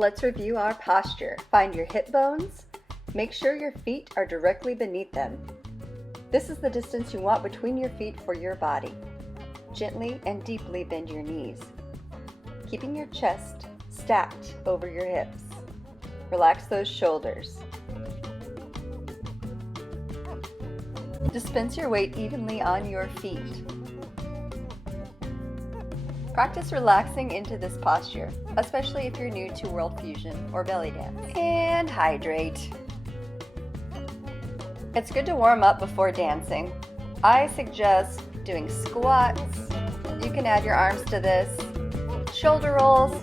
Let's review our posture. Find your hip bones. Make sure your feet are directly beneath them. This is the distance you want between your feet for your body. Gently and deeply bend your knees, keeping your chest stacked over your hips. Relax those shoulders. Dispense your weight evenly on your feet. Practice relaxing into this posture, especially if you're new to World Fusion or belly dance. And hydrate. It's good to warm up before dancing. I suggest doing squats. You can add your arms to this, shoulder rolls,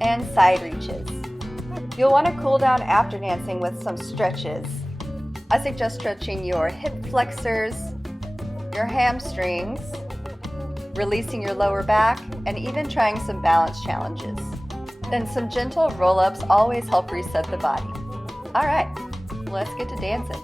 and side reaches. You'll want to cool down after dancing with some stretches. I suggest stretching your hip flexors, your hamstrings, releasing your lower back, and even trying some balance challenges. Then some gentle roll-ups always help reset the body. All right, let's get to dancing.